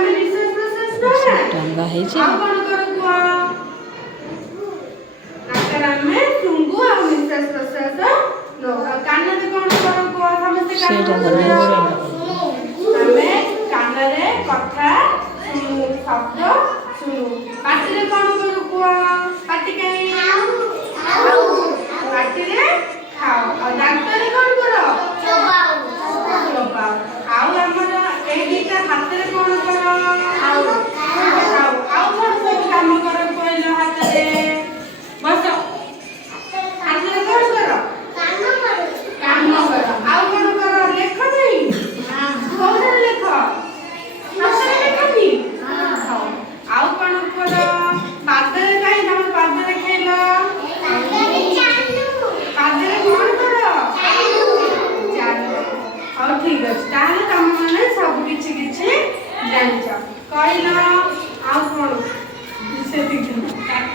ଆମେ ନିଶ୍ୱାସ ପ୍ରଶ୍ୱାସ ଟଙ୍ଗା ହେଇଛି। ଆଉ କଣ କରୁ କୁହ? ନାକରେ ଆମେ ଶୁଙ୍ଗୁ ଆଉ ନିଶ୍ୱାସ ପ୍ରଶ୍ୱାସ ନଉ। ଆଉ କାନରେ କଣ କରୁ କୁହ? ସମସ୍ତେ ସେଇଟା କାନରେ ଭଲ। ଆମେ କାନରେ କଥା ଶୁଣୁ, ଶବ୍ଦ ଶୁଣୁ। ପାଟିରେ କଣ କରୁ କୁହ? ପାଟି କାହିଁ? ପାଟିରେ ଖାଉ। ଆଉ ଦାନ୍ତରେ କଣ କର?